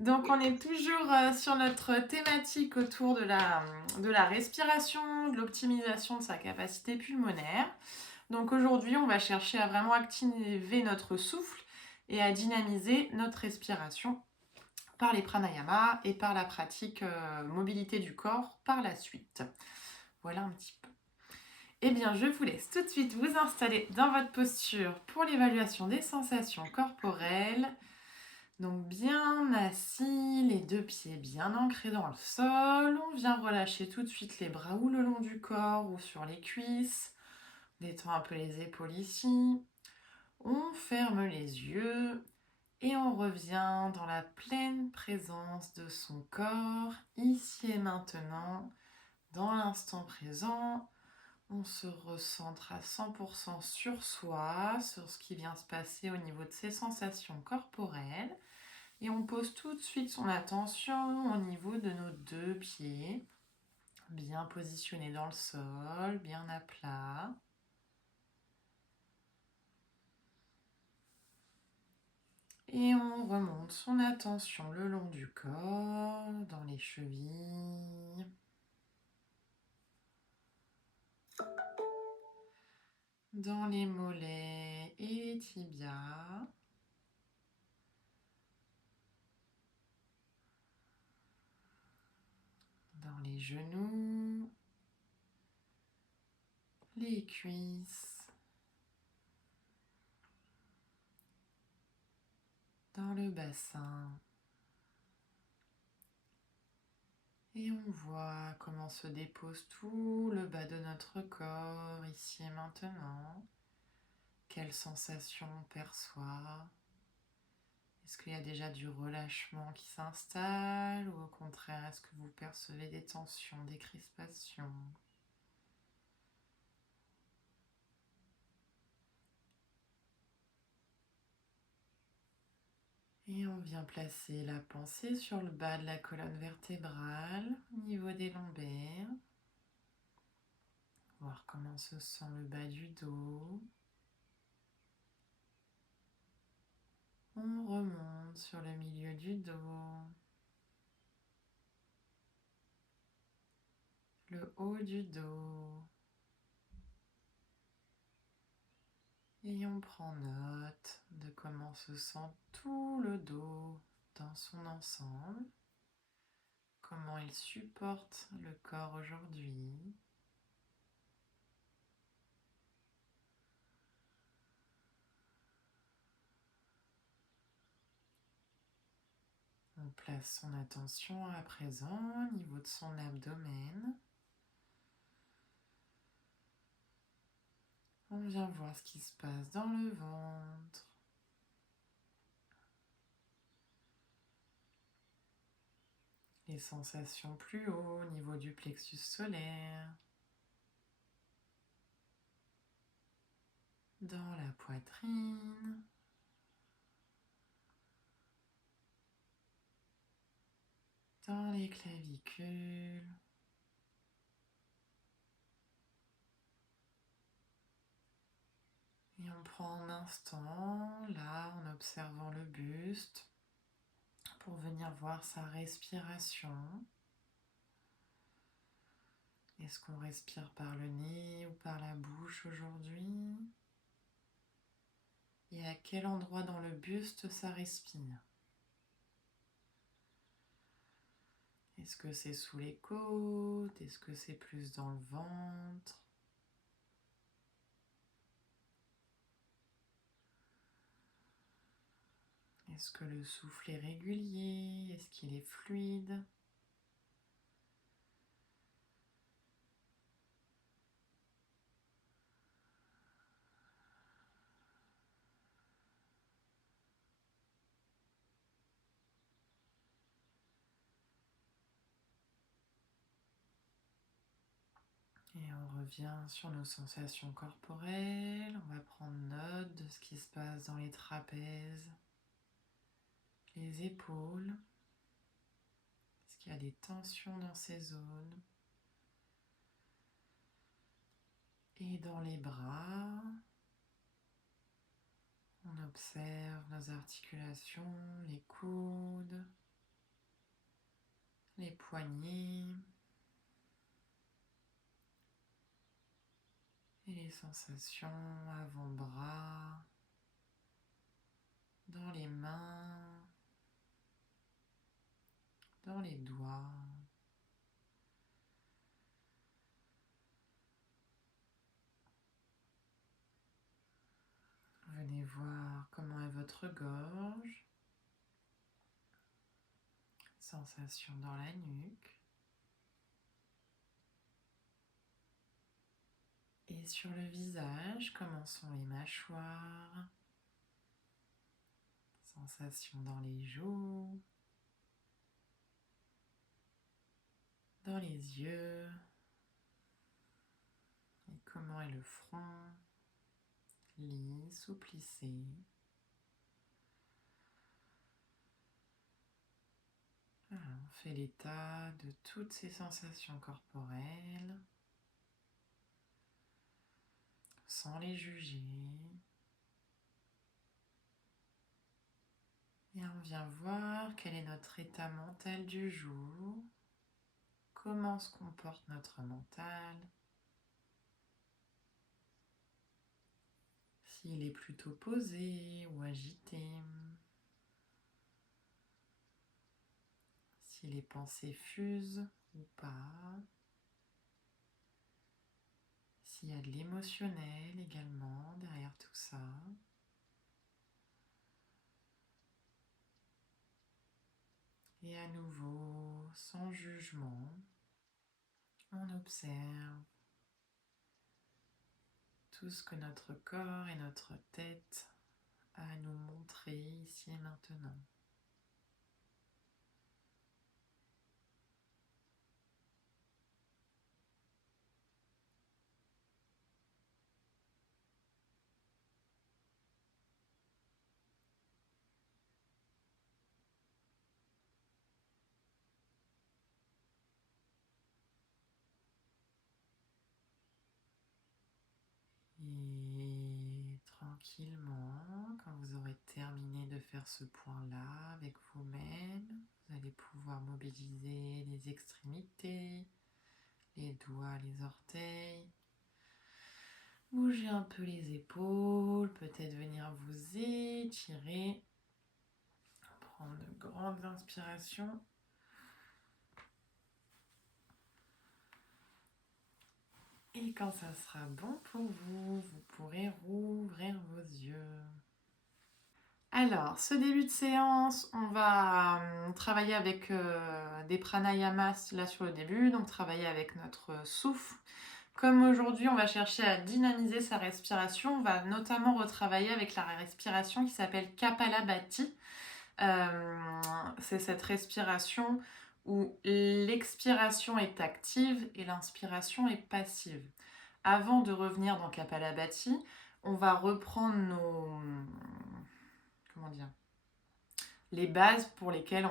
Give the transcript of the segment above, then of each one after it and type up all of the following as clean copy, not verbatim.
Donc, on est toujours sur notre thématique autour de la respiration, de l'optimisation de sa capacité pulmonaire. Donc, aujourd'hui, on va chercher à vraiment activer notre souffle et à dynamiser notre respiration par les pranayamas et par la pratique mobilité du corps par la suite. Voilà un petit peu. Eh bien, je vous laisse tout de suite vous installer dans votre posture pour l'évaluation des sensations corporelles. Donc bien assis, les deux pieds bien ancrés dans le sol. On vient relâcher tout de suite les bras ou le long du corps ou sur les cuisses. On détend un peu les épaules ici. On ferme les yeux et on revient dans la pleine présence de son corps, ici et maintenant, dans l'instant présent. On se recentre à 100% sur soi, sur ce qui vient se passer au niveau de ses sensations corporelles. Et on pose tout de suite son attention au niveau de nos deux pieds, bien positionnés dans le sol, bien à plat. Et on remonte son attention le long du corps, dans les chevilles, dans les mollets et les tibias. Dans les genoux, les cuisses, dans le bassin. Et on voit comment se dépose tout le bas de notre corps, ici et maintenant. Quelles sensations on perçoit? Est-ce qu'il y a déjà du relâchement qui s'installe ou au contraire, est-ce que vous percevez des tensions, des crispations? Et on vient placer la pensée sur le bas de la colonne vertébrale, au niveau des lombaires. Voir comment se sent le bas du dos. On remonte sur le milieu du dos, le haut du dos. Et on prend note de comment se sent tout le dos dans son ensemble, comment il supporte le corps aujourd'hui. On place son attention à présent au niveau de son abdomen. On vient voir ce qui se passe dans le ventre. Les sensations plus haut au niveau du plexus solaire. Dans la poitrine. Dans les clavicules. Et on prend un instant, là, en observant le buste, pour venir voir sa respiration. Est-ce qu'on respire par le nez ou par la bouche aujourd'hui? Et à quel endroit dans le buste ça respire? Est-ce que c'est sous les côtes? Est-ce que c'est plus dans le ventre? Est-ce que le souffle est régulier? Est-ce qu'il est fluide? Et on revient sur nos sensations corporelles. On va prendre note de ce qui se passe dans les trapèzes, les épaules. Est-ce qu'il y a des tensions dans ces zones? Et dans les bras, on observe nos articulations, les coudes, poignets et les sensations avant-bras, dans les mains, dans les doigts. Venez voir comment est votre gorge, sensation dans la nuque et sur le visage, comment sont les mâchoires, sensation dans les joues, dans les yeux et comment est le front, lisse ou plissé. Voilà, on fait l'état de toutes ces sensations corporelles sans les juger. Et on vient voir quel est notre état mental du jour, comment se comporte notre mental, s'il est plutôt posé ou agité, si les pensées fusent ou pas, s'il y a de l'émotionnel également derrière tout ça. Et à nouveau, sans jugement, on observe tout ce que notre corps et notre tête a à nous montrer ici et maintenant. Et tranquillement, quand vous aurez terminé de faire ce point-là avec vous-même, vous allez pouvoir mobiliser les extrémités, les doigts, les orteils. Bougez un peu les épaules, peut-être venir vous étirer. Prendre de grandes inspirations. Et quand ça sera bon pour vous, vous pourrez rouvrir vos yeux. Alors, ce début de séance, on va travailler avec des pranayamas là sur le début, donc travailler avec notre souffle. Comme aujourd'hui, on va chercher à dynamiser sa respiration, on va notamment retravailler avec la respiration qui s'appelle Kapalabhati. C'est cette respiration où l'expiration est active et l'inspiration est passive. Avant de revenir dans Kapalabhati, on va reprendre les bases pour lesquelles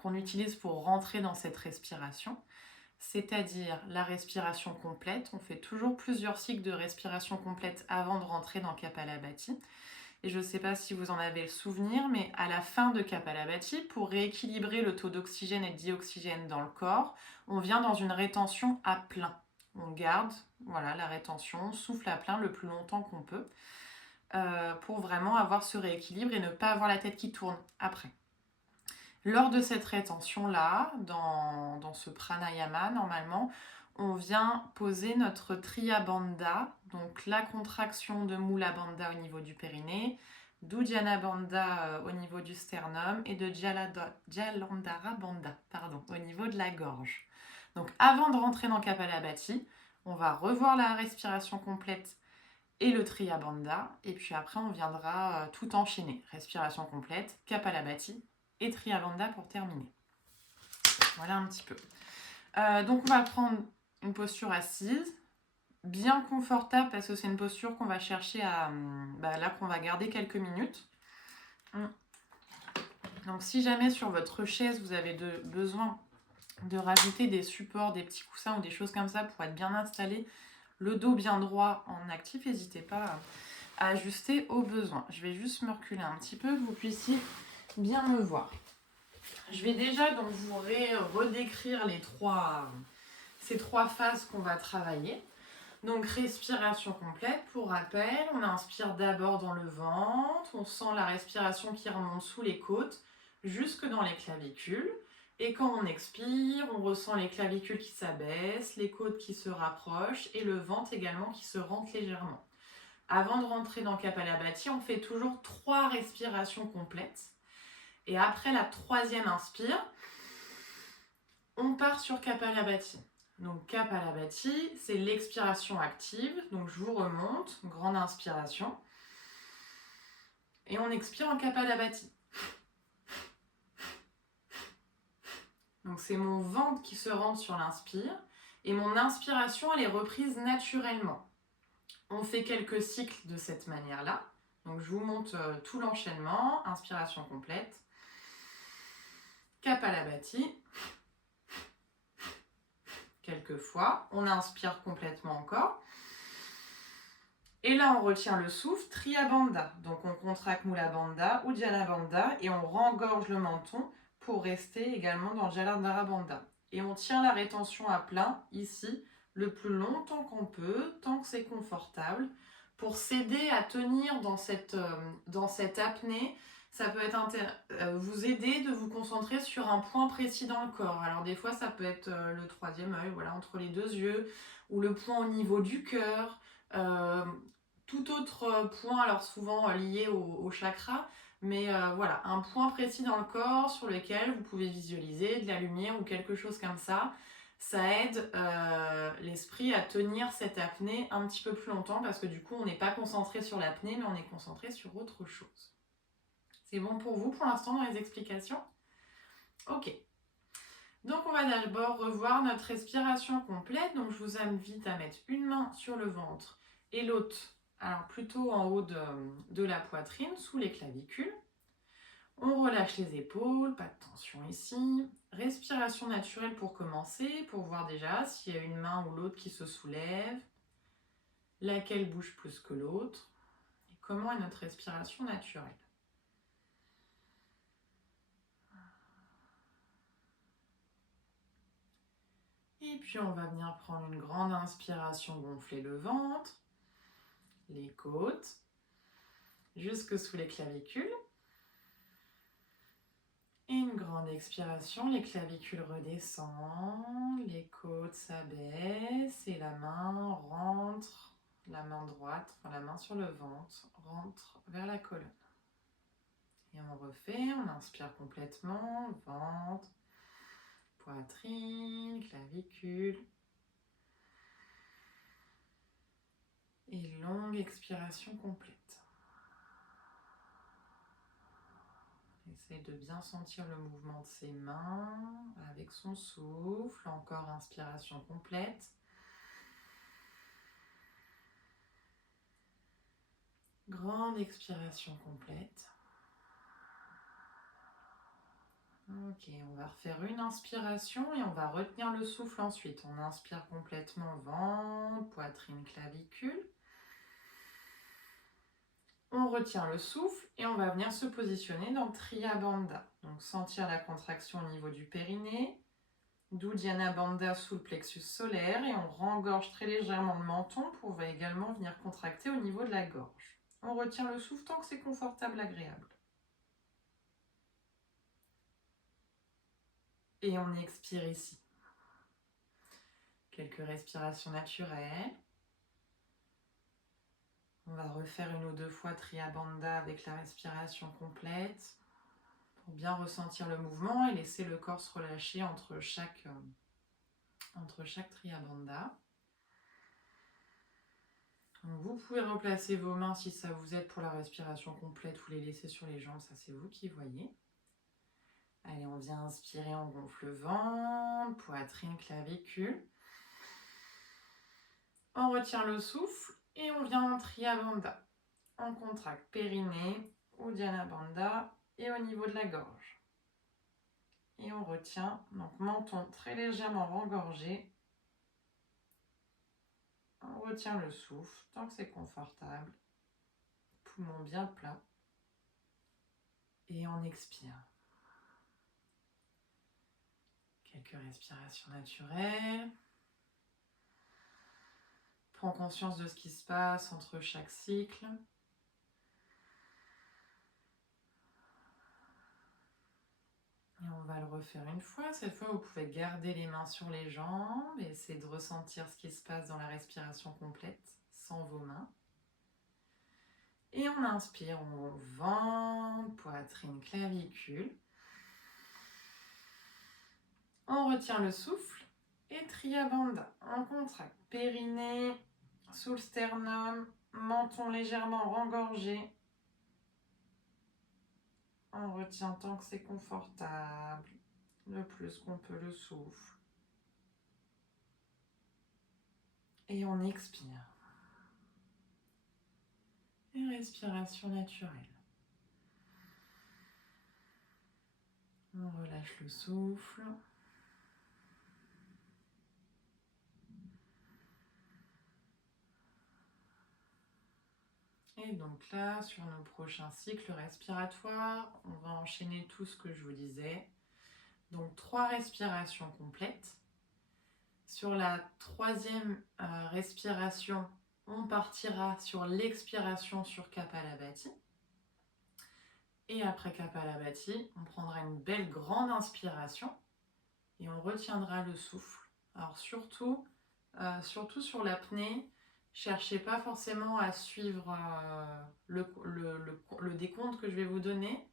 qu'on utilise pour rentrer dans cette respiration, c'est-à-dire la respiration complète. On fait toujours plusieurs cycles de respiration complète avant de rentrer dans Kapalabhati. Et je ne sais pas si vous en avez le souvenir, mais à la fin de Kapalabhati, pour rééquilibrer le taux d'oxygène et de dioxygène dans le corps, on vient dans une rétention à plein. On garde la rétention, on souffle à plein le plus longtemps qu'on peut pour vraiment avoir ce rééquilibre et ne pas avoir la tête qui tourne après. Lors de cette rétention-là, dans ce pranayama, normalement, on vient poser notre Triya Bandha, donc la contraction de Mula Bandha au niveau du périnée, d'Uddiyana Bandha au niveau du sternum et de Jalandhara Bandha au niveau de la gorge. Donc avant de rentrer dans Kapalabhati, on va revoir la respiration complète et le Triya Bandha, et puis après on viendra tout enchaîner. Respiration complète, Kapalabhati et Triya Bandha pour terminer. Voilà un petit peu. Donc on va prendre une posture assise, bien confortable parce que c'est une posture qu'on va chercher qu'on va garder quelques minutes. Donc si jamais sur votre chaise vous avez besoin de rajouter des supports, des petits coussins ou des choses comme ça pour être bien installé, le dos bien droit en actif, n'hésitez pas à ajuster au besoin. Je vais juste me reculer un petit peu que vous puissiez bien me voir. Je vais déjà donc vous redécrire ces trois phases qu'on va travailler. Donc respiration complète, pour rappel, on inspire d'abord dans le ventre, on sent la respiration qui remonte sous les côtes, jusque dans les clavicules. Et quand on expire, on ressent les clavicules qui s'abaissent, les côtes qui se rapprochent et le ventre également qui se rentre légèrement. Avant de rentrer dans Kapalabhati, on fait toujours 3 respirations complètes. Et après la 3e inspire, on part sur Kapalabhati. Donc Kapalabhati, c'est l'expiration active. Donc je vous remonte, grande inspiration. Et on expire en Kapalabhati. Donc c'est mon ventre qui se rentre sur l'inspire. Et mon inspiration, elle est reprise naturellement. On fait quelques cycles de cette manière-là. Donc je vous montre tout l'enchaînement. Inspiration complète. Kapalabhati. Quelques fois. On inspire complètement encore. Et là, on retient le souffle, Triya Bandha. Donc, on contracte Mula Bandha, Uddiyana Bandha et on rengorge le menton pour rester également dans Jalandhara Bandha. Et on tient la rétention à plein, ici, le plus longtemps qu'on peut, tant que c'est confortable, pour s'aider à tenir dans cette apnée. Ça peut être vous aider de vous concentrer sur un point précis dans le corps. Alors des fois, ça peut être le 3e œil, voilà, entre les 2 yeux, ou le point au niveau du cœur, tout autre point, alors souvent lié au chakra, mais voilà, un point précis dans le corps sur lequel vous pouvez visualiser de la lumière ou quelque chose comme ça. Ça aide l'esprit à tenir cette apnée un petit peu plus longtemps parce que du coup, on n'est pas concentré sur l'apnée, mais on est concentré sur autre chose. C'est bon pour vous pour l'instant dans les explications? Ok. Donc on va d'abord revoir notre respiration complète. Donc je vous invite à mettre une main sur le ventre et l'autre, alors plutôt en haut de la poitrine, sous les clavicules. On relâche les épaules, pas de tension ici. Respiration naturelle pour commencer, pour voir déjà s'il y a une main ou l'autre qui se soulève, laquelle bouge plus que l'autre, et comment est notre respiration naturelle. Et puis on va venir prendre une grande inspiration, gonfler le ventre, les côtes, jusque sous les clavicules. Et une grande expiration, les clavicules redescendent, les côtes s'abaissent et la main rentre, la main droite, enfin la main sur le ventre, rentre vers la colonne. Et on refait, on inspire complètement, ventre, poitrine, clavicule. Et longue expiration complète. Essaye de bien sentir le mouvement de ses mains avec son souffle. Encore inspiration complète. Grande expiration complète. Ok, on va refaire une inspiration et on va retenir le souffle ensuite. On inspire complètement ventre, poitrine, clavicule. On retient le souffle et on va venir se positionner dans Triya Bandha. Donc sentir la contraction au niveau du périnée, d'Uddiyana Bandha sous le plexus solaire et on rengorge très légèrement le menton pour également venir contracter au niveau de la gorge. On retient le souffle tant que c'est confortable, agréable. Et on expire ici. Quelques respirations naturelles. On va refaire une ou deux fois Triya Bandha avec la respiration complète pour bien ressentir le mouvement et laisser le corps se relâcher entre chaque Triya Bandha. Donc vous pouvez replacer vos mains si ça vous aide pour la respiration complète ou les laisser sur les jambes, ça c'est vous qui voyez. Allez, on vient inspirer, on gonfle le ventre, poitrine, clavicule. On retient le souffle et on vient en Triya Bandha. On contracte périnée, Uddiyana Bandha et au niveau de la gorge. Et on retient, donc menton très légèrement rengorgé. On retient le souffle tant que c'est confortable. Poumon bien plein. Et on expire. Quelques respirations naturelles. Prends conscience de ce qui se passe entre chaque cycle. Et on va le refaire une fois. Cette fois, vous pouvez garder les mains sur les jambes et essayer de ressentir ce qui se passe dans la respiration complète, sans vos mains. Et on inspire, on ventre, poitrine, clavicule. On retient le souffle et Triya Bandha. On contracte périnée, sous le sternum, menton légèrement rengorgé. On retient tant que c'est confortable, le plus qu'on peut le souffle. Et on expire. Et respiration naturelle. On relâche le souffle. Et donc là, sur nos prochains cycles respiratoires, on va enchaîner tout ce que je vous disais. Donc 3 respirations complètes. Sur la 3e respiration, on partira sur l'expiration sur Kapalabhati. Et après Kapalabhati, on prendra une belle grande inspiration et on retiendra le souffle. Alors surtout sur l'apnée, cherchez pas forcément à suivre le décompte que je vais vous donner.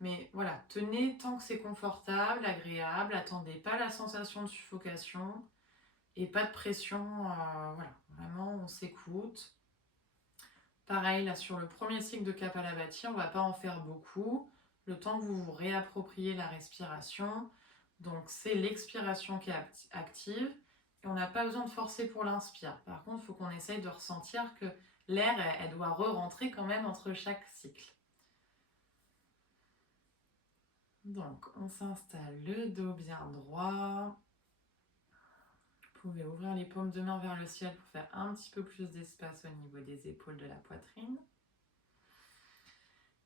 Mais voilà, tenez tant que c'est confortable, agréable, attendez pas la sensation de suffocation et pas de pression, voilà, vraiment on s'écoute. Pareil, là sur le premier cycle de Kapalabhati, on ne va pas en faire beaucoup, le temps que vous vous réappropriez la respiration. Donc c'est l'expiration qui est active et on n'a pas besoin de forcer pour l'inspire. Par contre, il faut qu'on essaye de ressentir que l'air, elle doit re-rentrer quand même entre chaque cycle. Donc, on s'installe le dos bien droit. Vous pouvez ouvrir les paumes de main vers le ciel pour faire un petit peu plus d'espace au niveau des épaules de la poitrine.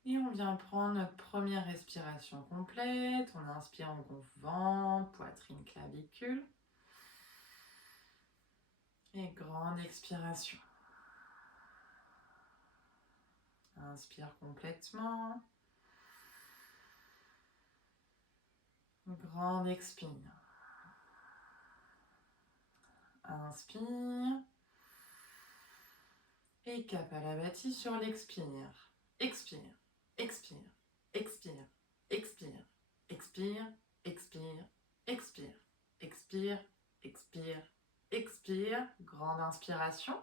Et on vient prendre notre première respiration complète. On inspire, on gonfle ventre, poitrine, clavicule. Et grande expiration. Inspire complètement. Grande expire. Inspire. Et Kapalabhati sur l'expire. Expire, expire, expire, expire, expire, expire, expire, expire, expire, expire. Grande inspiration.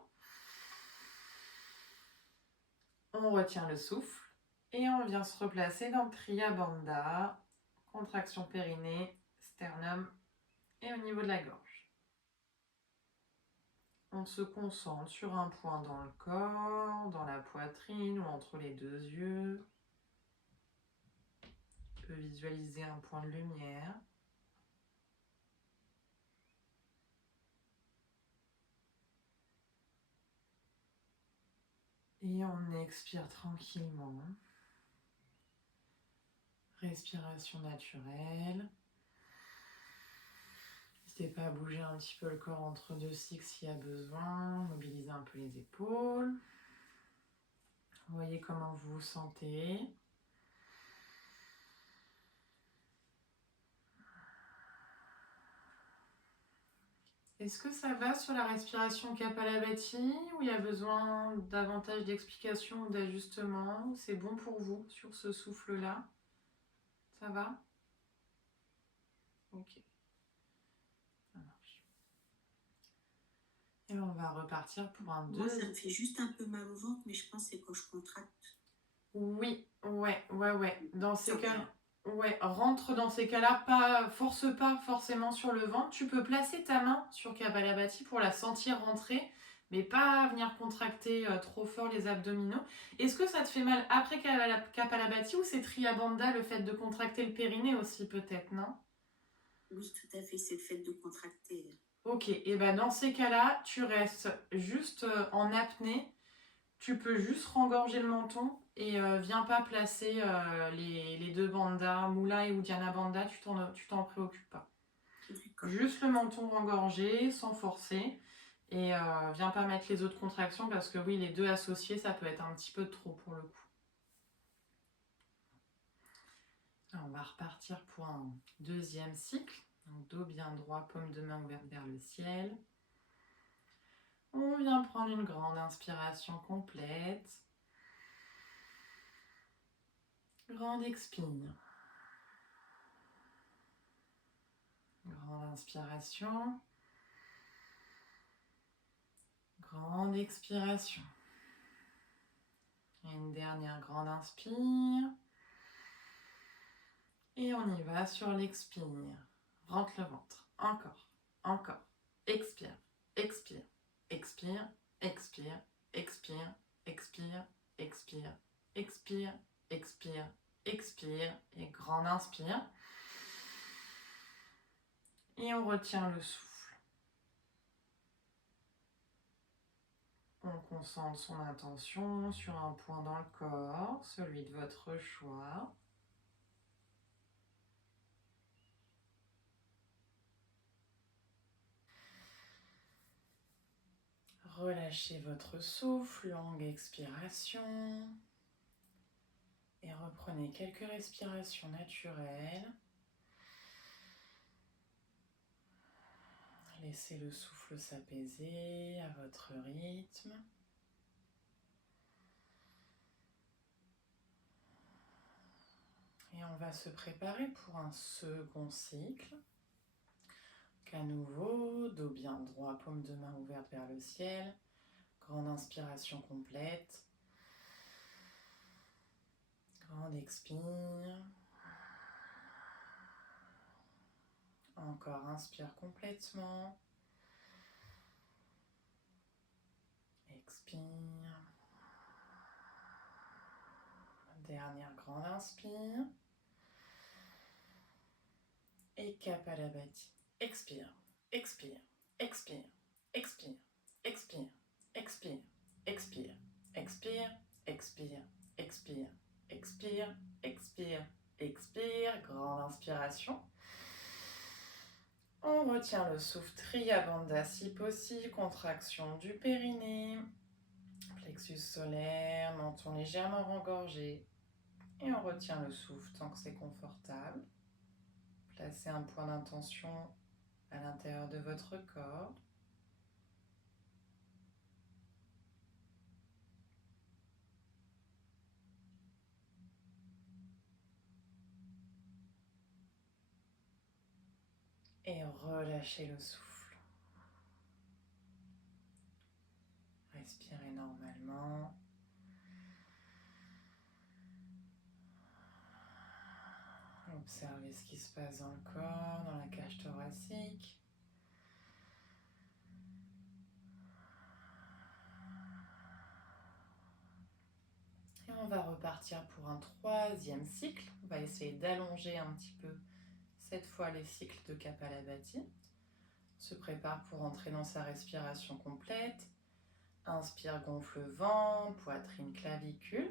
On retient le souffle et on vient se replacer dans Triya Bandha. Contraction périnée, sternum et au niveau de la gorge. On se concentre sur un point dans le corps, dans la poitrine ou entre les 2 yeux. On peut visualiser un point de lumière. Et on expire tranquillement. Respiration naturelle. N'hésitez pas à bouger un petit peu le corps entre 2 cycles s'il y a besoin. Mobilisez un peu les épaules. Voyez comment vous vous sentez. Est-ce que ça va sur la respiration Kapalabhati ou il y a besoin davantage d'explications ou d'ajustements? C'est bon pour vous sur ce souffle-là? Ça va? Ok. Ça marche. Et on va repartir pour un Moi, ça me fait juste un peu mal au ventre, mais je pense que c'est quand je contracte. Oui, ouais. Dans ces cas, ouais, rentre dans ces cas-là, force pas forcément sur le ventre. Tu peux placer ta main sur Kapalabhati pour la sentir rentrer, mais pas venir contracter trop fort les abdominaux. Est-ce que ça te fait mal après Kapalabhati ou c'est Triya Bandha, le fait de contracter le périnée aussi peut-être, non? Oui, tout à fait, c'est le fait de contracter. Ok, et ben dans ces cas-là, tu restes juste en apnée. Tu peux juste rengorger le menton et viens pas placer les 2 bandhas, Mula et Uddiyana Bandha, tu t'en préoccupes pas. D'accord. Juste le menton engorgé, sans forcer. Et viens pas mettre les autres contractions parce que oui, les deux associés, ça peut être un petit peu trop pour le coup. Alors, on va repartir pour un deuxième cycle. Donc, dos bien droit, paume de main ouverte vers le ciel. On vient prendre une grande inspiration complète. Grande expire. Grande inspiration. Grande expiration. Et une dernière grande inspire. Et on y va sur l'expire. Rentre le ventre. Encore. Encore. Expire. Expire. Expire. Expire. Expire. Expire. Expire. Expire. Expire. Expire. Et grande inspire. Et on retient le souffle. On concentre son attention sur un point dans le corps, celui de votre choix. Relâchez votre souffle, longue expiration. Et reprenez quelques respirations naturelles. Laissez le souffle s'apaiser à votre rythme. Et on va se préparer pour un second cycle. À nouveau, dos bien droit, paume de main ouverte vers le ciel. Grande inspiration complète. Grande expire. Encore inspire complètement. Expire. Dernière grande inspire. Et Kapalabhati. Expire, expire, expire, expire, expire, expire, expire, expire, expire, expire, expire, expire, expire. Grande inspiration. On retient le souffle, Triya Bandha si possible, contraction du périnée, plexus solaire, menton légèrement rengorgé. Et on retient le souffle tant que c'est confortable. Placez un point d'intention à l'intérieur de votre corps. Et relâchez le souffle. Respirez normalement. Observez ce qui se passe dans le corps, dans la cage thoracique. Et on va repartir pour un troisième cycle. On va essayer d'allonger un petit peu, cette fois, les cycles de Kapalabhati. On se prépare pour entrer dans sa respiration complète. Inspire, gonfle le ventre, poitrine, clavicule.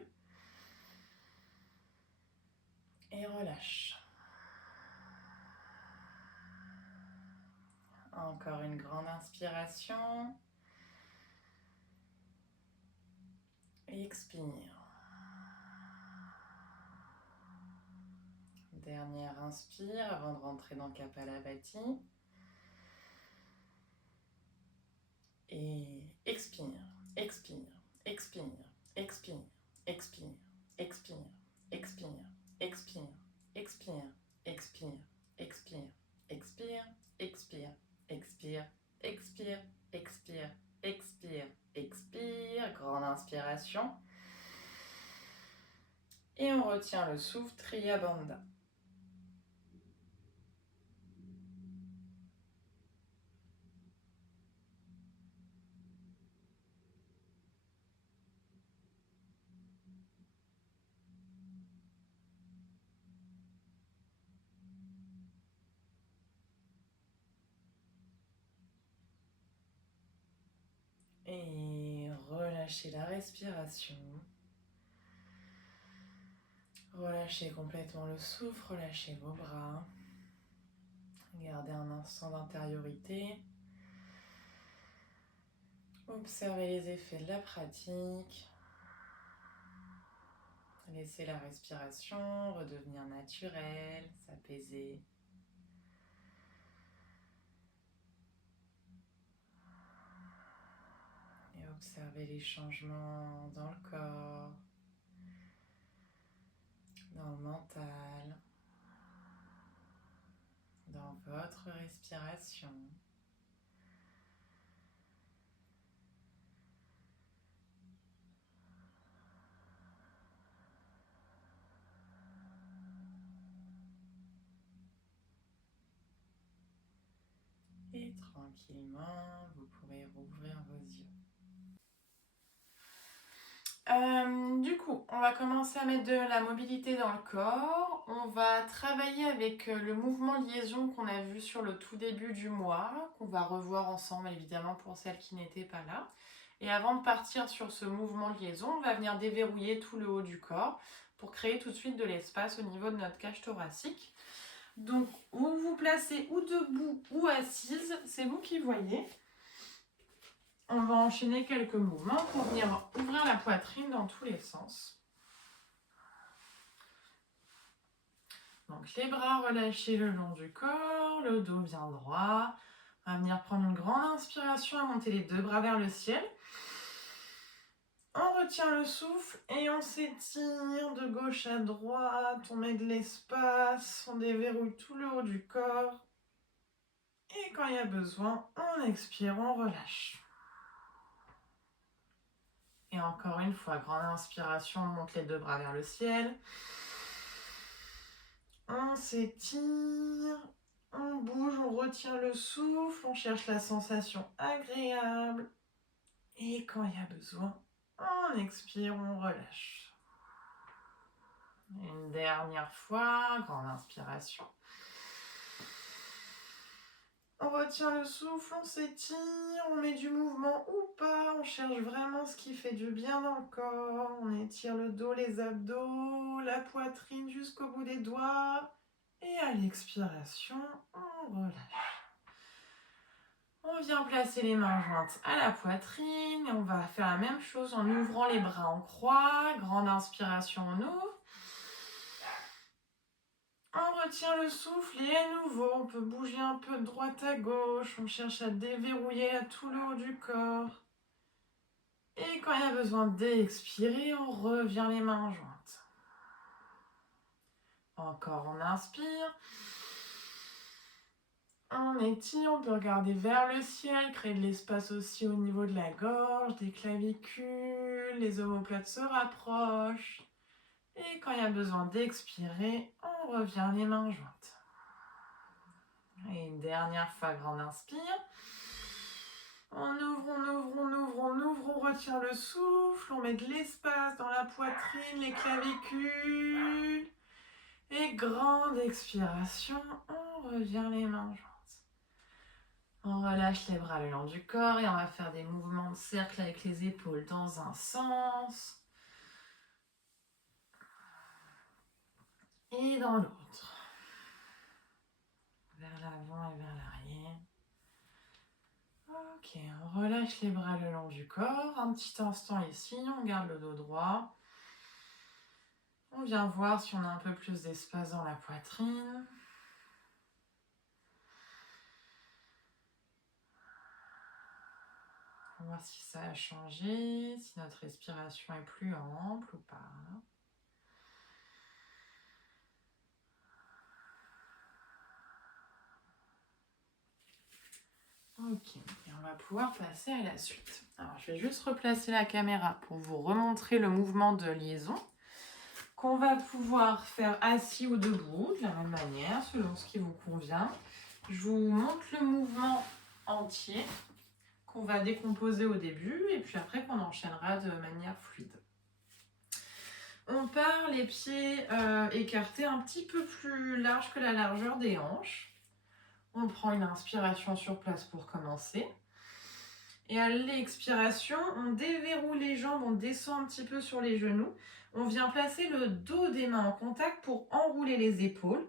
Et relâche. Encore une grande inspiration. Et expire. Dernière inspire avant de rentrer dans Kapalabhati. Et expire, expire, expire, expire, expire, expire, expire, expire, expire, expire, expire, expire, expire, expire, expire, expire, expire, expire. Grande inspiration. Et on retient le souffle, Triya Bandha. Et relâchez la respiration. Relâchez complètement le souffle, relâchez vos bras. Gardez un instant d'intériorité. Observez les effets de la pratique. Laissez la respiration redevenir naturelle, s'apaiser. Et observez les changements dans le corps, dans le mental, dans votre respiration. Et tranquillement, vous pourrez rouvrir vos yeux. Du coup, on va commencer à mettre de la mobilité dans le corps. On va travailler avec le mouvement liaison qu'on a vu sur le tout début du mois, qu'on va revoir ensemble évidemment pour celles qui n'étaient pas là. Et avant de partir sur ce mouvement liaison, on va venir déverrouiller tout le haut du corps pour créer tout de suite de l'espace au niveau de notre cage thoracique. Donc, vous vous placez ou debout ou assise, c'est vous qui voyez. On va enchaîner quelques mouvements pour venir ouvrir la poitrine dans tous les sens. Donc les bras relâchés le long du corps, le dos bien droit. On va venir prendre une grande inspiration à monter les deux bras vers le ciel. On retient le souffle et on s'étire de gauche à droite. On met de l'espace, on déverrouille tout le haut du corps. Et quand il y a besoin, on expire, on relâche. Et encore une fois, grande inspiration, on monte les deux bras vers le ciel. On s'étire, on bouge, on retient le souffle, on cherche la sensation agréable. Et quand il y a besoin, on expire, on relâche. Une dernière fois, grande inspiration. On retient le souffle, on s'étire, on met du mouvement ou pas, on cherche vraiment ce qui fait du bien dans le corps. On étire le dos, les abdos, la poitrine jusqu'au bout des doigts. Et à l'expiration, on relâche. On vient placer les mains jointes à la poitrine. Et on va faire la même chose en ouvrant les bras en croix. Grande inspiration, on ouvre. On retient le souffle et à nouveau, on peut bouger un peu de droite à gauche. On cherche à déverrouiller tout le haut du corps. Et quand il y a besoin d'expirer, on revient les mains jointes. Encore, on inspire. On étire, on peut regarder vers le ciel, créer de l'espace aussi au niveau de la gorge, des clavicules, les omoplates se rapprochent. Et quand il y a besoin d'expirer, on revient les mains jointes. Et une dernière fois, grande inspire. On ouvre, on ouvre, on ouvre, on ouvre, on retient le souffle, on met de l'espace dans la poitrine, les clavicules. Et grande expiration, on revient les mains jointes. On relâche les bras le long du corps et on va faire des mouvements de cercle avec les épaules dans un sens et dans l'autre. Vers l'avant et vers l'arrière. Ok, on relâche les bras le long du corps. Un petit instant ici, on garde le dos droit. On vient voir si on a un peu plus d'espace dans la poitrine. On va voir si ça a changé, si notre respiration est plus ample ou pas. Ok, et on va pouvoir passer à la suite. Alors, je vais juste replacer la caméra pour vous remontrer le mouvement de liaison qu'on va pouvoir faire assis ou debout, de la même manière, selon ce qui vous convient. Je vous montre le mouvement entier qu'on va décomposer au début et puis après qu'on enchaînera de manière fluide. On part les pieds écartés un petit peu plus large que la largeur des hanches. On prend une inspiration sur place pour commencer. Et à l'expiration, on déverrouille les jambes, on descend un petit peu sur les genoux. On vient placer le dos des mains en contact pour enrouler les épaules.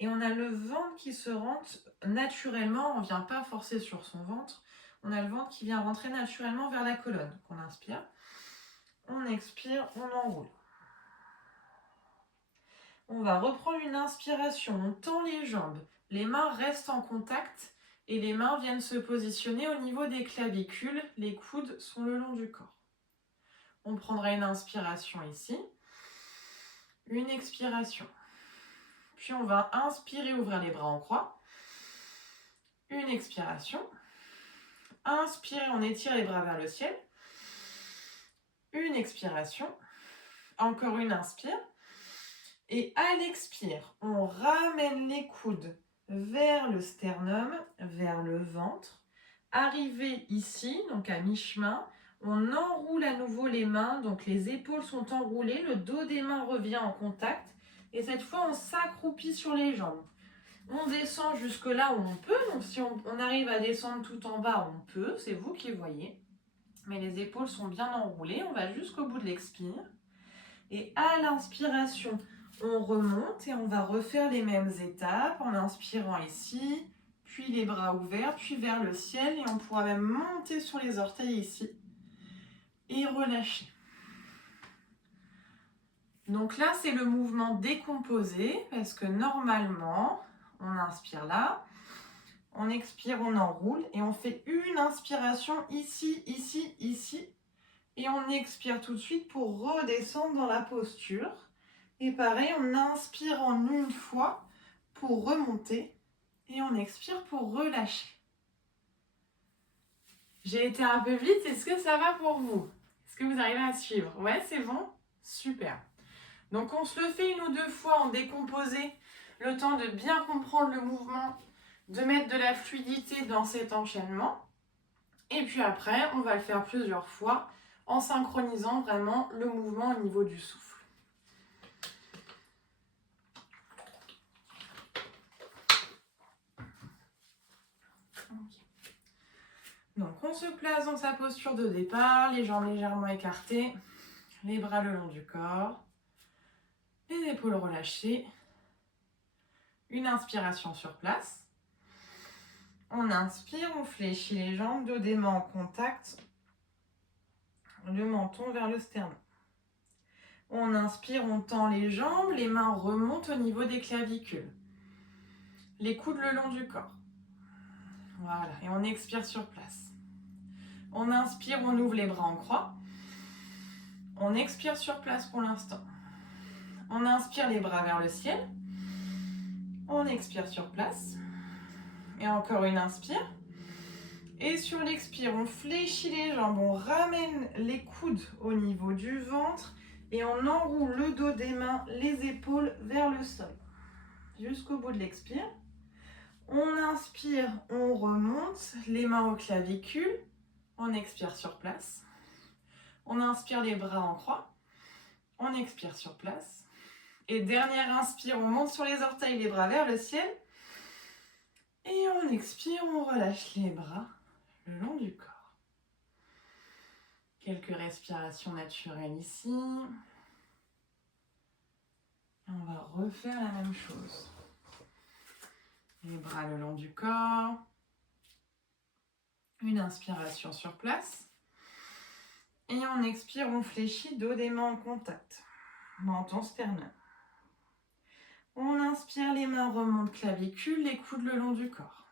Et on a le ventre qui se rentre naturellement, on ne vient pas forcer sur son ventre. On a le ventre qui vient rentrer naturellement vers la colonne. Donc on inspire, on expire, on enroule. On va reprendre une inspiration, on tend les jambes, les mains restent en contact et les mains viennent se positionner au niveau des clavicules, les coudes sont le long du corps. On prendra une inspiration ici, une expiration. Puis on va inspirer, ouvrir les bras en croix, une expiration. Inspirez, on étire les bras vers le ciel, une expiration, encore une inspire. Et à l'expire, on ramène les coudes vers le sternum, vers le ventre. Arrivé ici, donc à mi-chemin, on enroule à nouveau les mains, donc les épaules sont enroulées, le dos des mains revient en contact. Et cette fois, on s'accroupit sur les jambes. On descend jusque là où on peut, donc si on arrive à descendre tout en bas, on peut, c'est vous qui voyez. Mais les épaules sont bien enroulées, on va jusqu'au bout de l'expire. Et à l'inspiration, on remonte et on va refaire les mêmes étapes en inspirant ici, puis les bras ouverts, puis vers le ciel et on pourra même monter sur les orteils ici et relâcher. Donc là, c'est le mouvement décomposé parce que normalement, on inspire là, on expire, on enroule et on fait une inspiration ici, ici, ici et on expire tout de suite pour redescendre dans la posture. Et pareil, on inspire en une fois pour remonter et on expire pour relâcher. J'ai été un peu vite, est-ce que ça va pour vous? Est-ce que vous arrivez à suivre? Ouais, c'est bon? Super. Donc on se le fait une ou deux fois en décomposé, le temps de bien comprendre le mouvement, de mettre de la fluidité dans cet enchaînement. Et puis après, on va le faire plusieurs fois en synchronisant vraiment le mouvement au niveau du souffle. Donc on se place dans sa posture de départ, les jambes légèrement écartées, les bras le long du corps, les épaules relâchées. Une inspiration sur place. On inspire, on fléchit les jambes, dos des mains en contact, le menton vers le sternum. On inspire, on tend les jambes, les mains remontent au niveau des clavicules. Les coudes le long du corps. Voilà, et on expire sur place. On inspire, on ouvre les bras en croix. On expire sur place pour l'instant. On inspire les bras vers le ciel. On expire sur place. Et encore une inspire. Et sur l'expire, on fléchit les jambes, on ramène les coudes au niveau du ventre et on enroule le dos des mains, les épaules vers le sol. Jusqu'au bout de l'expire. On inspire, on remonte, les mains aux clavicules. On expire sur place. On inspire les bras en croix. On expire sur place. Et dernière inspire, on monte sur les orteils, les bras vers le ciel. Et on expire, on relâche les bras le long du corps. Quelques respirations naturelles ici. Et on va refaire la même chose. Les bras le long du corps. Une inspiration sur place. Et on expire, on fléchit, dos des mains en contact. Menton sternum. On inspire, les mains remontent clavicule, les coudes le long du corps.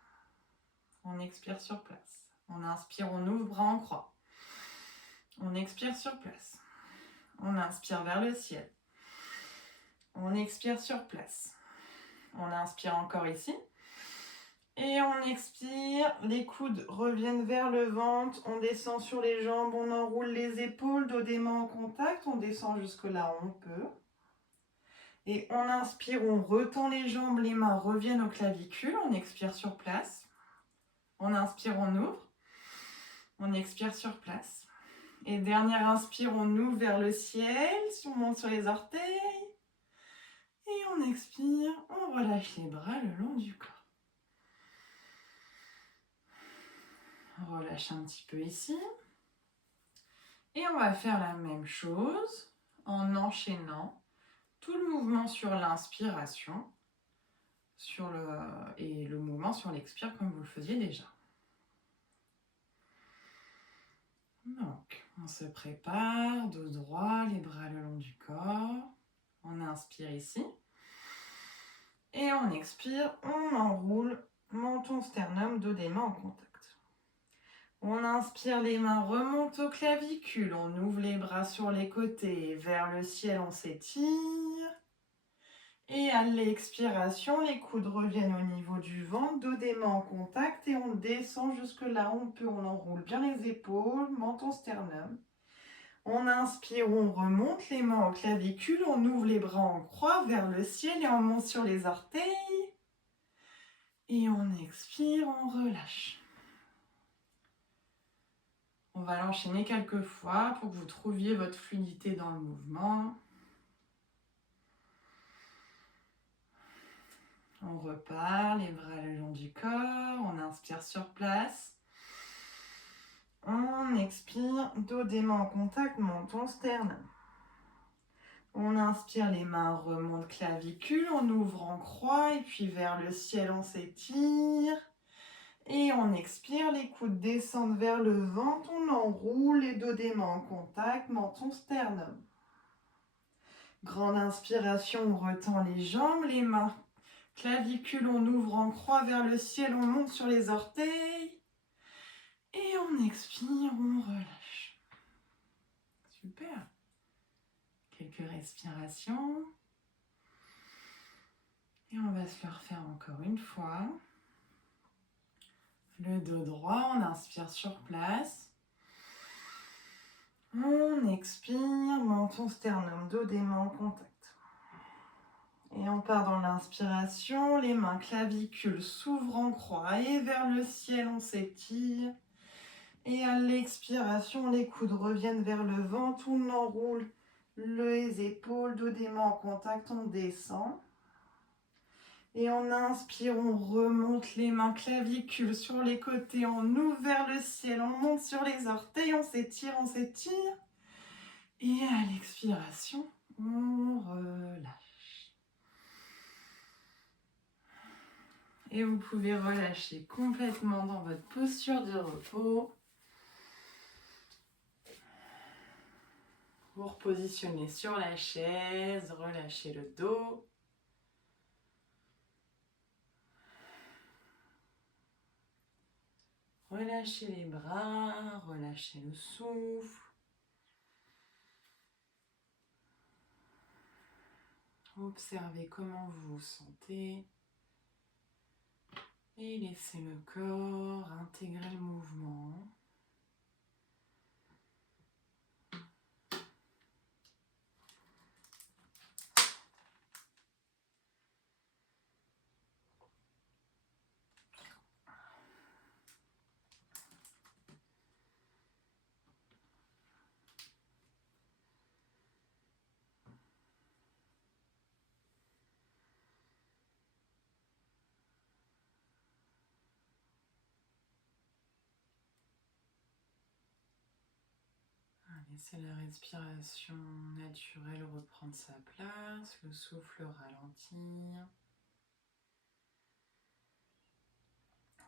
On expire sur place. On inspire, on ouvre, bras en croix. On expire sur place. On inspire vers le ciel. On expire sur place. On inspire encore ici. Et on expire, les coudes reviennent vers le ventre, on descend sur les jambes, on enroule les épaules, dos des mains en contact, on descend jusque là où on peut. Et on inspire, on retend les jambes, les mains reviennent aux clavicules, on expire sur place. On inspire, on ouvre. On expire sur place. Et dernière inspire, on ouvre vers le ciel, on monte sur les orteils. Et on expire, on relâche les bras le long du corps. On relâche un petit peu ici. Et on va faire la même chose en enchaînant tout le mouvement sur l'inspiration et le mouvement sur l'expire comme vous le faisiez déjà. Donc, on se prépare, dos droit, les bras le long du corps. On inspire ici. Et on expire, on enroule, menton, sternum, dos des mains en contact. On inspire, les mains remontent aux clavicules, on ouvre les bras sur les côtés, vers le ciel, on s'étire. Et à l'expiration, les coudes reviennent au niveau du ventre, dos des mains en contact et on descend jusque là où on peut. On enroule bien les épaules, menton, sternum. On inspire, on remonte les mains aux clavicules, on ouvre les bras en croix vers le ciel et on monte sur les orteils. Et on expire, on relâche. On va l'enchaîner quelques fois pour que vous trouviez votre fluidité dans le mouvement. On repart, les bras le long du corps, on inspire sur place. On expire, dos des mains en contact, menton, sternum. On inspire, les mains remontent clavicule, on ouvre en croix et puis vers le ciel on s'étire. Et on expire, les coudes descendent vers le ventre, on enroule, les dos des mains en contact, menton, sternum. Grande inspiration, on retend les jambes, les mains clavicule, on ouvre en croix vers le ciel, on monte sur les orteils. Et on expire, on relâche. Super. Quelques respirations. Et on va se le refaire encore une fois. Le dos droit, on inspire sur place. On expire, menton, sternum, dos des mains en contact. Et on part dans l'inspiration, les mains clavicules s'ouvrent en croix et vers le ciel, on s'étire. Et à l'expiration, les coudes reviennent vers le ventre, on enroule les épaules, dos des mains en contact, on descend. Et on inspire, on remonte les mains clavicules sur les côtés, on ouvre vers le ciel, on monte sur les orteils, on s'étire, on s'étire. Et à l'expiration, on relâche. Et vous pouvez relâcher complètement dans votre posture de repos. Vous repositionnez sur la chaise, relâchez le dos. Relâchez les bras, relâchez le souffle. Observez comment vous vous sentez. Et laissez le corps intégrer le mouvement. Laissez la respiration naturelle reprendre sa place, le souffle ralentir.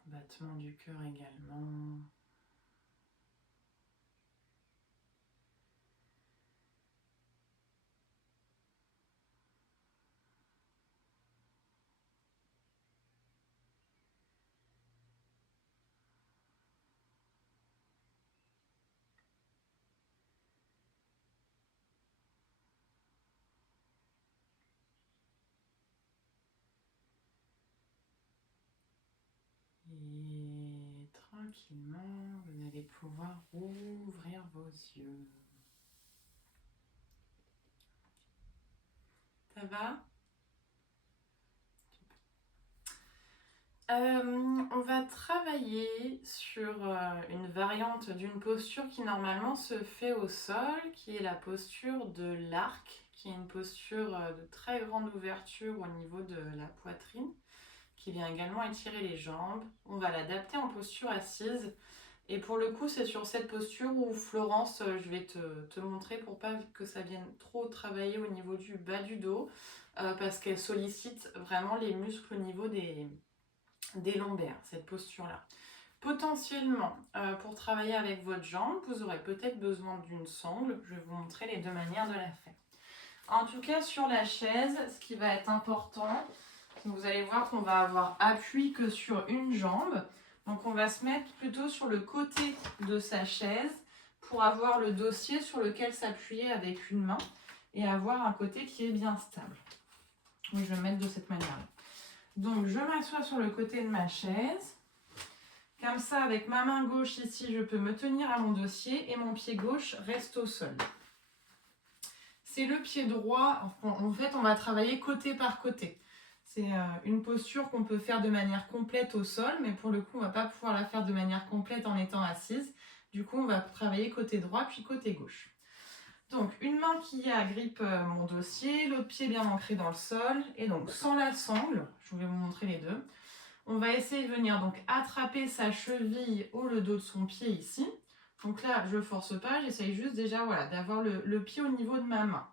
Battement du cœur également. Et tranquillement, vous allez pouvoir ouvrir vos yeux. Ça va? On va travailler sur une variante d'une posture qui normalement se fait au sol, qui est la posture de l'arc, qui est une posture de très grande ouverture au niveau de la poitrine, qui vient également étirer les jambes. On va l'adapter en posture assise Et pour le coup, c'est sur cette posture où Florence, je vais te montrer pour pas que ça vienne trop travailler au niveau du bas du dos, parce qu'elle sollicite vraiment les muscles au niveau des lombaires, cette posture-là. Potentiellement, pour travailler avec votre jambe, vous aurez peut-être besoin d'une sangle. Je vais vous montrer les deux manières de la faire. En tout cas, sur la chaise, ce qui va être important, vous allez voir qu'on va avoir appui que sur une jambe. Donc on va se mettre plutôt sur le côté de sa chaise pour avoir le dossier sur lequel s'appuyer avec une main et avoir un côté qui est bien stable. Donc je vais me mettre de cette manière-là. Donc je m'assois sur le côté de ma chaise. Comme ça, avec ma main gauche ici, je peux me tenir à mon dossier et mon pied gauche reste au sol. C'est le pied droit, en fait on va travailler côté par côté. C'est une posture qu'on peut faire de manière complète au sol, mais pour le coup on ne va pas pouvoir la faire de manière complète en étant assise. Du coup on va travailler côté droit puis côté gauche. Donc une main qui agrippe mon dossier, l'autre pied bien ancré dans le sol, et donc sans la sangle, je vais vous montrer les deux. On va essayer de venir donc attraper sa cheville ou le dos de son pied ici. Donc là, je ne force pas, j'essaye juste déjà d'avoir le pied au niveau de ma main.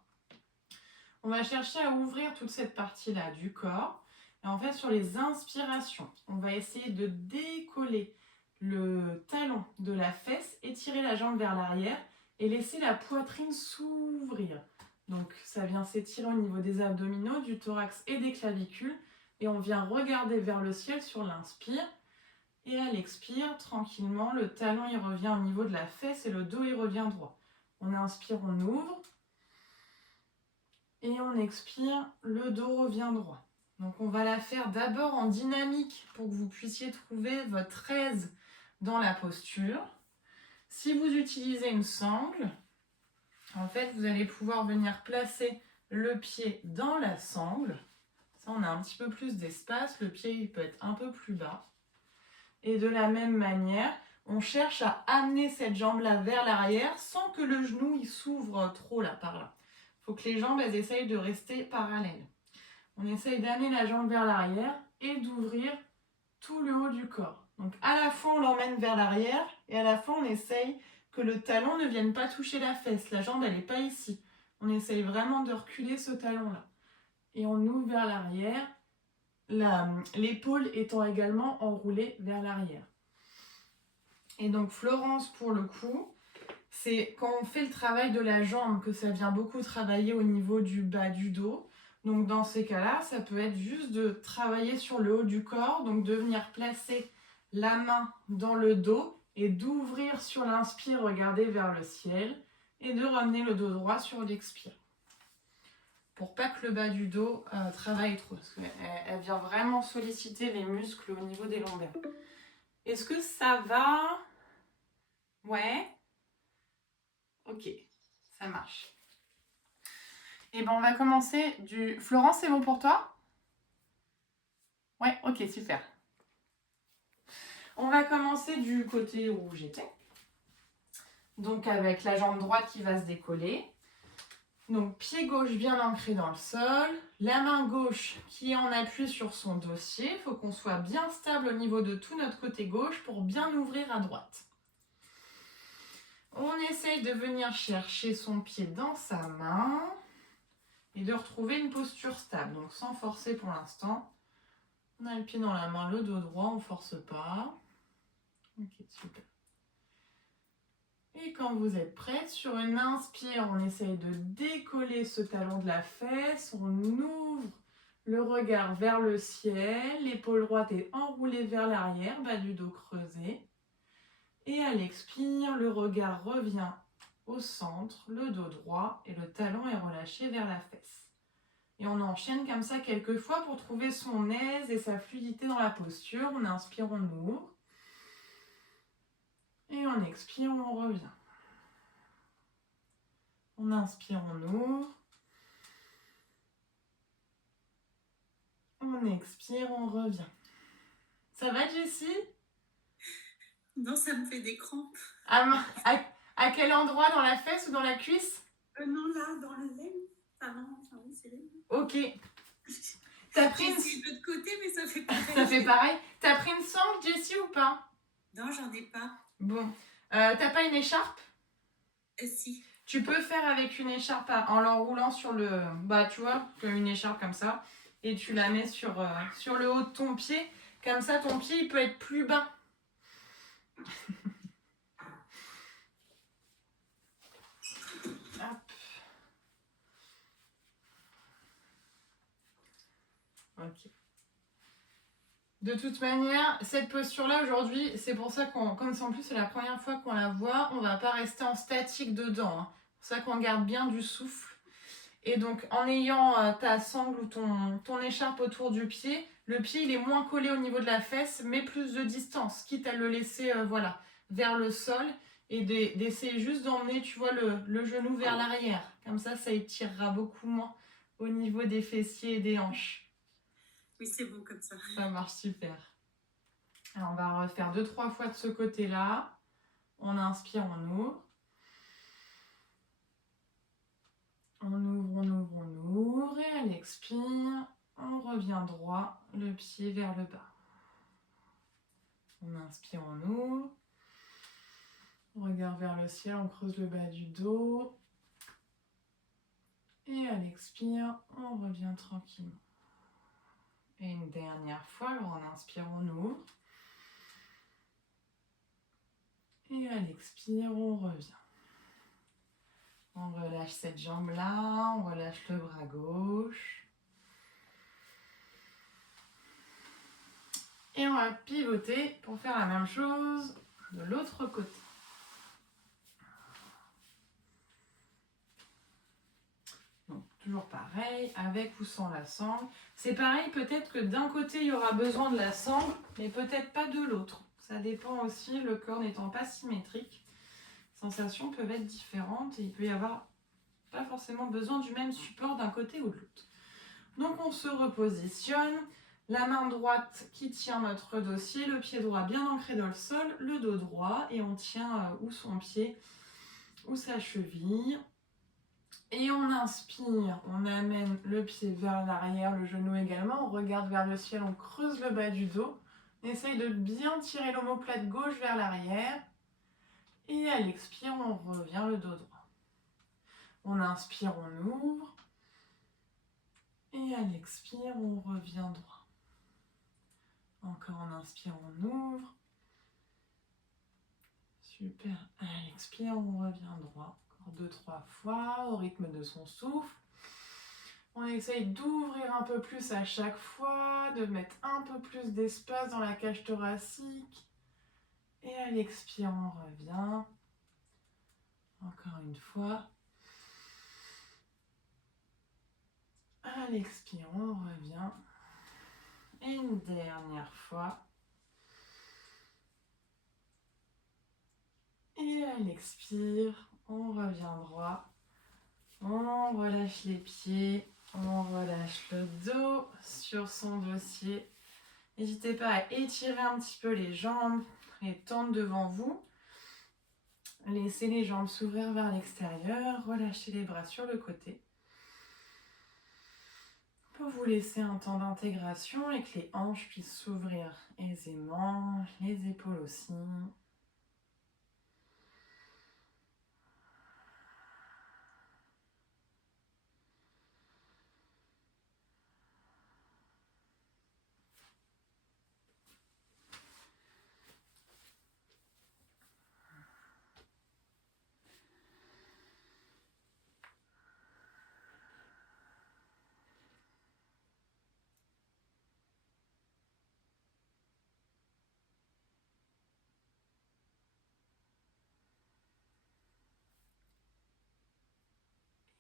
On va chercher à ouvrir toute cette partie-là du corps. Et en fait, sur les inspirations, on va essayer de décoller le talon de la fesse, étirer la jambe vers l'arrière et laisser la poitrine s'ouvrir. Donc ça vient s'étirer au niveau des abdominaux, du thorax et des clavicules. Et on vient regarder vers le ciel sur l'inspire. Et à l'expire, tranquillement, le talon il revient au niveau de la fesse et le dos il revient droit. On inspire, on ouvre. Et on expire, le dos revient droit. Donc on va la faire d'abord en dynamique pour que vous puissiez trouver votre aise dans la posture. Si vous utilisez une sangle, en fait vous allez pouvoir venir placer le pied dans la sangle. Ça, on a un petit peu plus d'espace, le pied il peut être un peu plus bas. Et de la même manière, on cherche à amener cette jambe-là vers l'arrière sans que le genou il s'ouvre trop là par là. Il faut que les jambes elles essayent de rester parallèles. On essaye d'amener la jambe vers l'arrière et d'ouvrir tout le haut du corps. Donc à la fois on l'emmène vers l'arrière et à la fois on essaye que le talon ne vienne pas toucher la fesse. La jambe elle n'est pas ici. On essaye vraiment de reculer ce talon-là. Et on ouvre vers l'arrière, l'épaule étant également enroulée vers l'arrière. Et donc Florence, pour le coup, c'est quand on fait le travail de la jambe que ça vient beaucoup travailler au niveau du bas du dos. Donc dans ces cas-là, ça peut être juste de travailler sur le haut du corps, donc de venir placer la main dans le dos et d'ouvrir sur l'inspire, regarder vers le ciel et de ramener le dos droit sur l'expire. Pour pas que le bas du dos travaille trop, parce qu'elle vient vraiment solliciter les muscles au niveau des lombaires. Est-ce que ça va? Ouais. Ok, ça marche. Et ben on va commencer du... Florence, c'est bon pour toi? Ouais, ok, super. On va commencer du côté où j'étais. Donc avec la jambe droite qui va se décoller. Donc pied gauche bien ancré dans le sol, la main gauche qui est en appui sur son dossier. Il faut qu'on soit bien stable au niveau de tout notre côté gauche pour bien ouvrir à droite. On essaye de venir chercher son pied dans sa main et de retrouver une posture stable. Donc sans forcer pour l'instant. On a le pied dans la main, le dos droit, on ne force pas. Ok, super. Et quand vous êtes prête, sur une inspire, on essaye de décoller ce talon de la fesse. On ouvre le regard vers le ciel. L'épaule droite est enroulée vers l'arrière, bas du dos creusé. Et à l'expire, le regard revient au centre, le dos droit et le talon est relâché vers la fesse. Et on enchaîne comme ça quelques fois pour trouver son aise et sa fluidité dans la posture. On inspire, on ouvre. Et on expire, on revient. On inspire, on ouvre. On expire, on revient. Ça va, Jessie? Non, ça me fait des crampes. À quel endroit? Dans la fesse ou dans la cuisse? Non, là, dans le lait. Enfin, oui, c'est l'aine. Ok. T'as pris de l'autre côté, mais ça fait pareil. Ça fait pareil. T'as pris une sangle, Jessie, ou pas? Non, j'en ai pas. Bon. T'as pas une écharpe? Si. Tu peux faire avec une écharpe en l'enroulant sur le... Bah, tu vois, comme une écharpe comme ça. Et tu la mets sur le haut de ton pied. Comme ça, ton pied, il peut être plus bas. Hop. Ok. De toute manière, cette posture-là, aujourd'hui, c'est pour ça comme en plus c'est la première fois qu'on la voit, on va pas rester en statique dedans. Hein. C'est pour ça qu'on garde bien du souffle. Et donc, en ayant ta sangle ou ton écharpe autour du pied, le pied, il est moins collé au niveau de la fesse, mais plus de distance, quitte à le laisser, voilà, vers le sol et d'essayer juste d'emmener, tu vois, le genou vers l'arrière. Comme ça étirera beaucoup moins au niveau des fessiers et des hanches. Oui, c'est bon comme ça. Ça marche super. Alors, on va refaire 2-3 fois de ce côté-là. On inspire, on ouvre. On ouvre, on ouvre, on ouvre. Et à l'expire, on revient droit, le pied vers le bas. On inspire, on ouvre. On regarde vers le ciel, on creuse le bas du dos. Et à l'expire, on revient tranquillement. Et une dernière fois, alors on inspire, on ouvre. Et à l'expire, on revient. On relâche cette jambe-là, on relâche le bras gauche. Et on va pivoter pour faire la même chose de l'autre côté. Donc, toujours pareil, avec ou sans la sangle. C'est pareil, peut-être que d'un côté, il y aura besoin de la sangle, mais peut-être pas de l'autre. Ça dépend aussi, le corps n'étant pas symétrique. Les sensations peuvent être différentes et il peut y avoir pas forcément besoin du même support d'un côté ou de l'autre. Donc, on se repositionne. La main droite qui tient notre dossier, le pied droit bien ancré dans le sol, le dos droit et on tient ou son pied ou sa cheville. Et on inspire, on amène le pied vers l'arrière, le genou également, on regarde vers le ciel, on creuse le bas du dos. On essaye de bien tirer l'omoplate gauche vers l'arrière. Et à l'expire, on revient le dos droit. On inspire, on ouvre. Et à l'expire, on revient droit. Encore on inspire, on ouvre. Super. À l'expire, on revient droit. Encore 2-3 fois au rythme de son souffle. On essaye d'ouvrir un peu plus à chaque fois, de mettre un peu plus d'espace dans la cage thoracique. Et à l'expire, on revient. Encore une fois. À l'expire, on revient. Et une dernière fois. Et à l'expire, on revient droit. On relâche les pieds. On relâche le dos sur son dossier. N'hésitez pas à étirer un petit peu les jambes et tendre devant vous. Laissez les jambes s'ouvrir vers l'extérieur. Relâchez les bras sur le côté. Pour vous laisser un temps d'intégration et que les hanches puissent s'ouvrir aisément, les épaules aussi.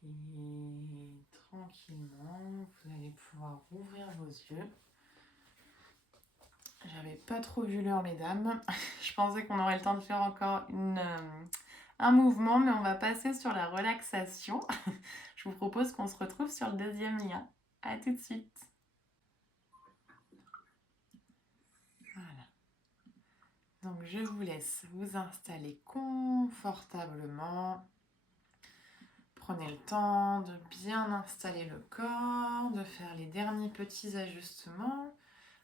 Et tranquillement, vous allez pouvoir ouvrir vos yeux. J'avais pas trop vu l'heure, mesdames. Je pensais qu'on aurait le temps de faire encore un mouvement, mais on va passer sur la relaxation. Je vous propose qu'on se retrouve sur le deuxième lien. À tout de suite. Voilà. Donc je vous laisse vous installer confortablement. Prenez le temps de bien installer le corps, de faire les derniers petits ajustements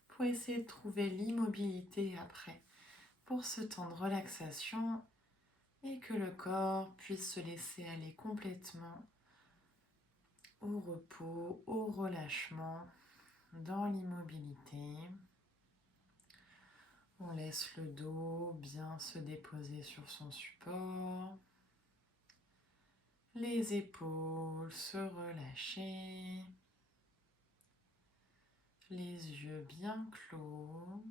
pour essayer de trouver l'immobilité après, pour ce temps de relaxation et que le corps puisse se laisser aller complètement au repos, au relâchement, dans l'immobilité. On laisse le dos bien se déposer sur son support, les épaules se relâcher, les yeux bien clos,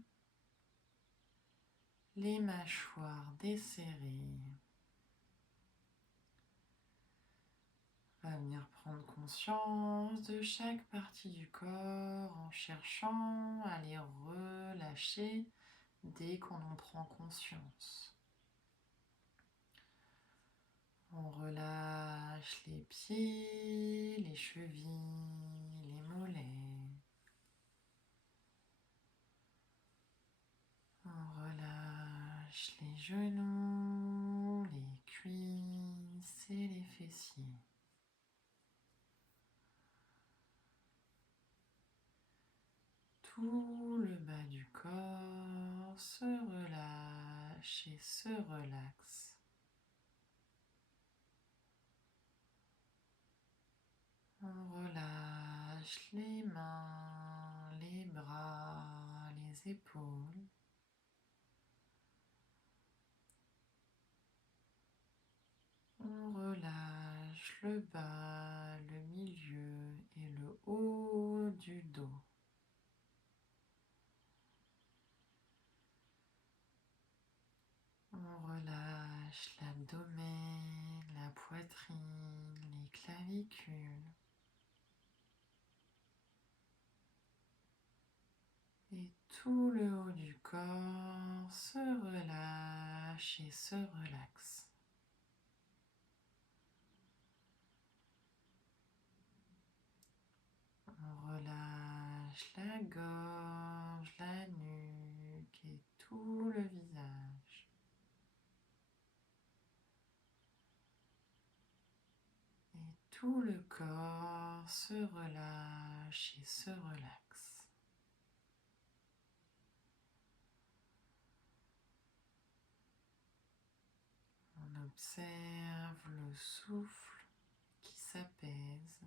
les mâchoires desserrées. On va venir prendre conscience de chaque partie du corps en cherchant à les relâcher dès qu'on en prend conscience. On relâche les pieds, les chevilles, les mollets. On relâche les genoux, les cuisses et les fessiers. Tout le bas du corps se relâche et se relaxe. On relâche les mains, les bras, les épaules. On relâche le bas, le milieu et le haut du dos. On relâche l'abdomen, la poitrine, les clavicules. Et tout le haut du corps se relâche et se relaxe. On relâche la gorge, la nuque et tout le visage. Et tout le corps se relâche et se relaxe. On observe le souffle qui s'apaise.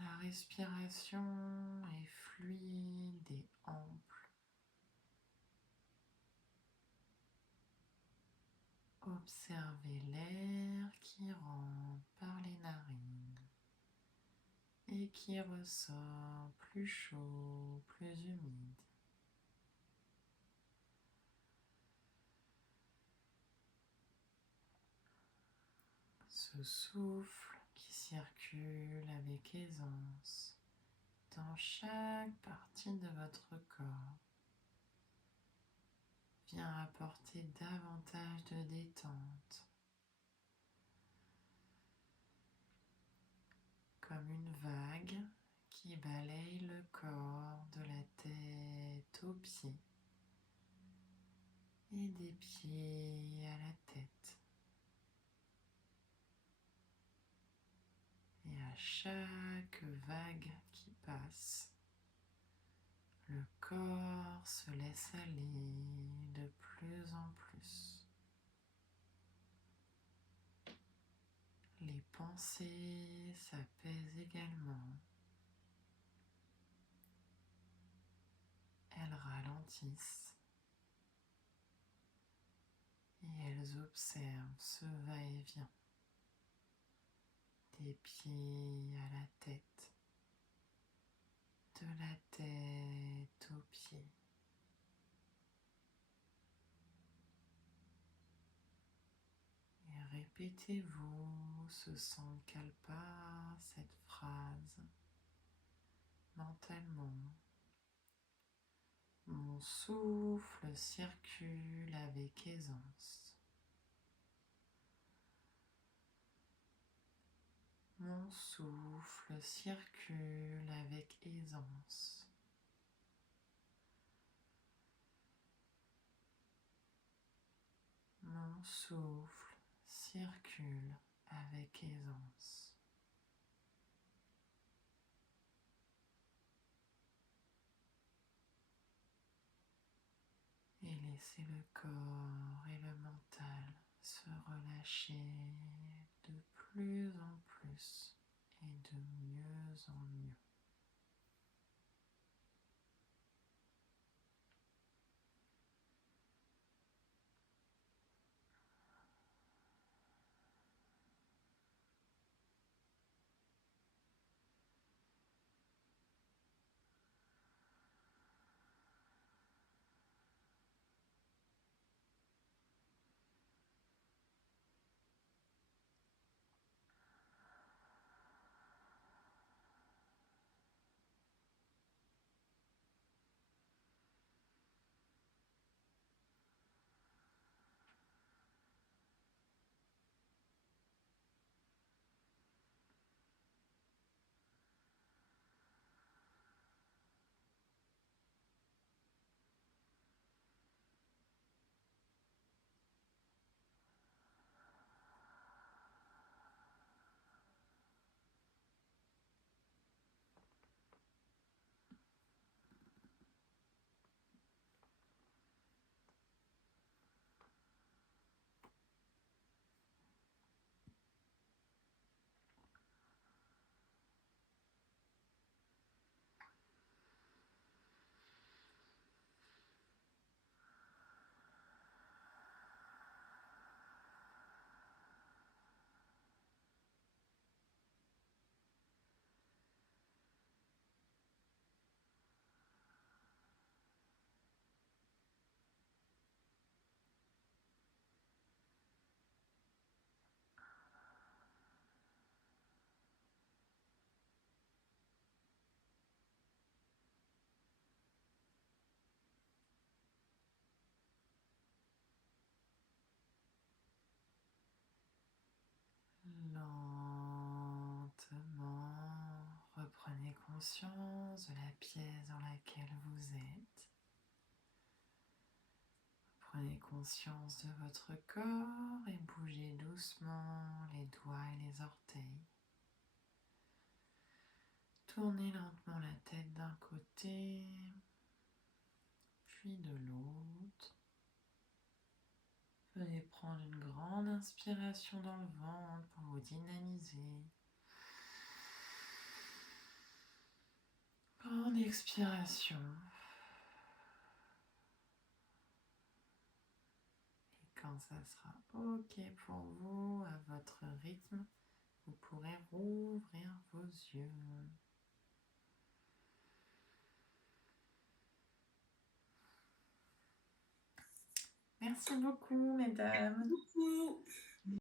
La respiration est fluide et ample. Observez l'air qui rentre par les narines et qui ressort plus chaud, plus humide. Ce souffle qui circule avec aisance dans chaque partie de votre corps vient apporter davantage de détente, comme une vague qui balaye le corps de la tête aux pieds et des pieds à la tête. Et à chaque vague qui passe, le corps se laisse aller de plus en plus. Les pensées s'apaisent également. Elles ralentissent et elles observent ce va-et-vient des pieds à la tête, de la tête aux pieds. Et répétez-vous ce sankalpa, cette phrase, mentalement. Mon souffle circule avec aisance. Mon souffle circule avec aisance. Mon souffle circule avec aisance. Laissez le corps et le mental se relâcher de plus en plus et de mieux en mieux. Lentement, reprenez conscience de la pièce dans laquelle vous êtes. Prenez conscience de votre corps et bougez doucement les doigts et les orteils. Tournez lentement la tête d'un côté, puis de l'autre. Venez prendre une grande inspiration dans le ventre pour vous dynamiser. Grande expiration. Et quand ça sera OK pour vous, à votre rythme, vous pourrez rouvrir vos yeux. Merci beaucoup, mesdames. Coucou.